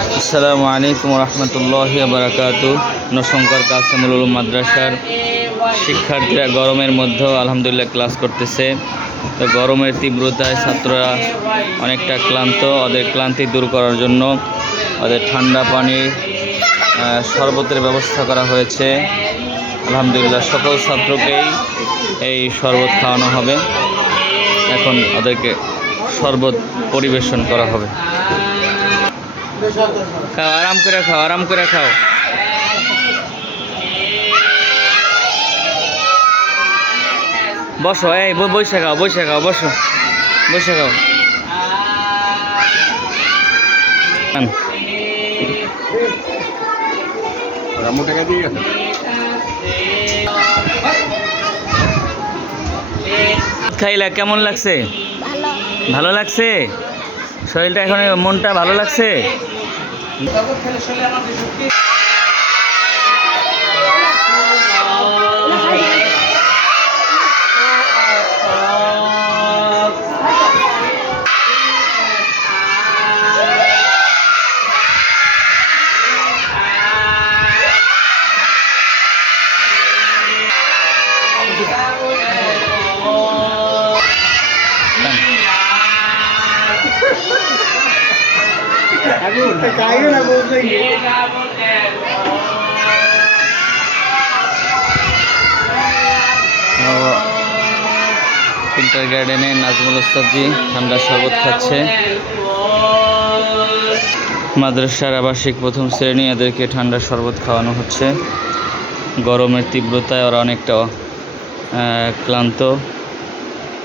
আসসালামু আলাইকুম রহমতুল্লাহি বারাকাতু। নরসংকর কাসেমুল উলুম মাদ্রাসার শিক্ষার্থীরা গরমের মধ্যেও আলহামদুলিল্লাহ ক্লাস করতেছে। তো গরমের তীব্রতায় ছাত্ররা অনেকটা ক্লান্ত। ওদের ক্লান্তি দূর করার জন্য ওদের ঠান্ডা পানির শরবতের ব্যবস্থা করা হয়েছে। আলহামদুলিল্লাহ সকল ছাত্রকেই এই শরবত খাওয়ানো হবে। এখন ওদেরকে শরবত পরিবেশন করা হবে। খাও, আরাম করে খাও, আরাম করে খাও। বসো, এই বসে খাও, বসে খাও, বসো, বসে খাও। খাইলা কেমন লাগছে? ভালো লাগছে? শরীরটা এখন, মনটা ভালো লাগছে? কিন্টার গার্ডেনে নাজমুল ওস্তাদজি ঠান্ডা শরবত খাচ্ছে। মাদ্রাসার আবাসিক প্রথম শ্রেণী, এদেরকে ঠান্ডা শরবত খাওয়ানো হচ্ছে। গরমের তীব্রতায় ওরা অনেকটা ক্লান্ত।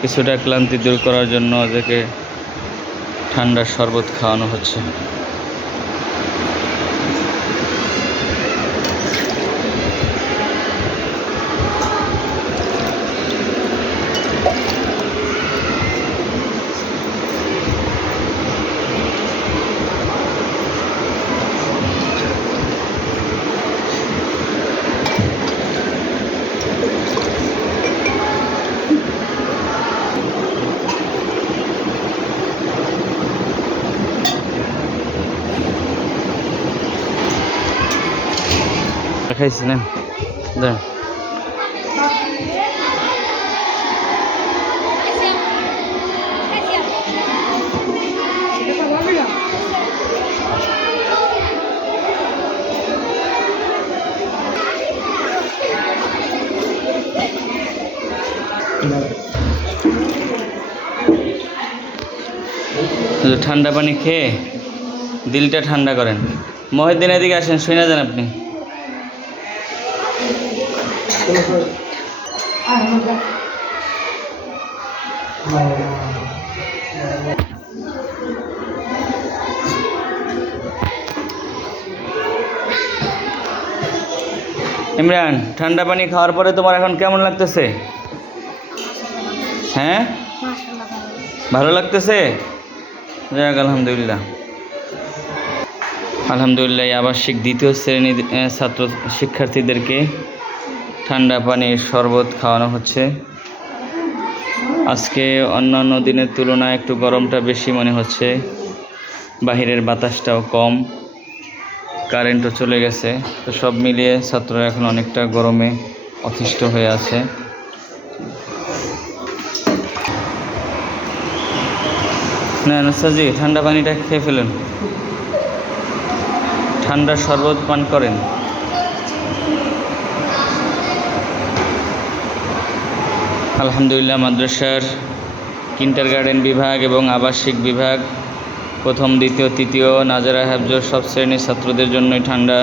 কিছুটা ক্লান্তি দূর করার জন্য ওদেরকে ঠান্ডা শরবত খাওয়ানো হচ্ছে। খাইছি না, দাঁড়ান। ঠান্ডা পানি খেয়ে দিলটা ঠান্ডা করেন। মহিউদ্দিন এদিকে আসেন, শুনে যান আপনি। ইমরান, ঠান্ডা পানি খাওয়ার পরে তোমার এখন কেমন লাগতেছে? হ্যাঁ, ভালো লাগতেছে? যাক, আলহামদুলিল্লাহ। আলহামদুলিল্লাহ, আবাসিক দ্বিতীয় শ্রেণীর ছাত্র শিক্ষার্থীদেরকে ঠান্ডা পানির শরবত খাওয়ানো হচ্ছে। আজকে অন্যান্য দিনের তুলনায় একটু গরমটা বেশি মনে হচ্ছে। বাহিরের বাতাসটাও কম, কারেন্টও চলে গেছে। তো সব মিলিয়ে ছাত্ররা এখন অনেকটা গরমে অতিষ্ঠ হয়ে আছে। না নুসরাতজি, ঠান্ডা পানিটা খেয়ে ফেলুন, ঠান্ডা শরবত পান করেন। আলহামদুলিল্লাহ, মাদ্রাসার কিন্টার গার্ডেন বিভাগ এবং আবাসিক বিভাগ প্রথম, দ্বিতীয়, তৃতীয়, নাজারা হাফজর সব শ্রেণীর ছাত্রদের জন্যই ঠান্ডা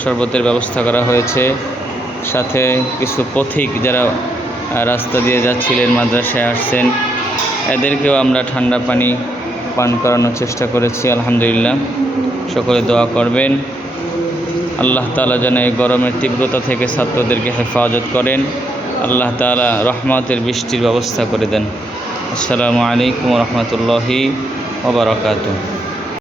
শরবতের ব্যবস্থা করা হয়েছে। সাথে কিছু পথিক যারা রাস্তা দিয়ে যাচ্ছিলেন, মাদ্রাসায় আসছেন, এদেরকেও আমরা ঠান্ডা পানি পান করানোর চেষ্টা করেছি। আলহামদুলিল্লাহ, সকলে দোয়া করবেন। আল্লাহ তাআলা যেন এই গরমের তীব্রতা থেকে ছাত্রদেরকে হেফাজত করেন। আল্লাহ তাআলা রহমতের বৃষ্টির ব্যবস্থা করে দেন। আসসালামু আলাইকুম রহমতুল্লাহি ওয়া বারাকাতুহু।